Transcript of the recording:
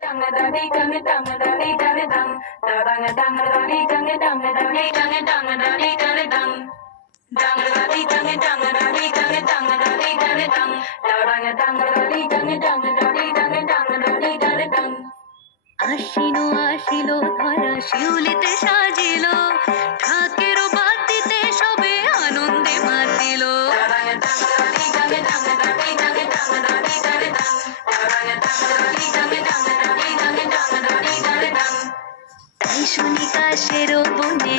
Dang a dang dang a dang a dang dang a dang, da dang a dang a dang a dang a dang a dang a dang a dang a dang. Dang a dang dang a dang a dang dang a dang a dang a dang, da dang a dang a dang a dang a dang a dang a dang a dang a dang. আশিনো আসিল ধরা শিউলিতে সাজিল ঢাকেরও বাদ দিতে সবে আনন্দে মাতিল Da dang a dang a dang a dang a dang a dang a dang a dang a dang a dang. Da dang a dang a dang a dang a dang a dang a dang a dang a dang. তাই শুনি কাশেরও বনে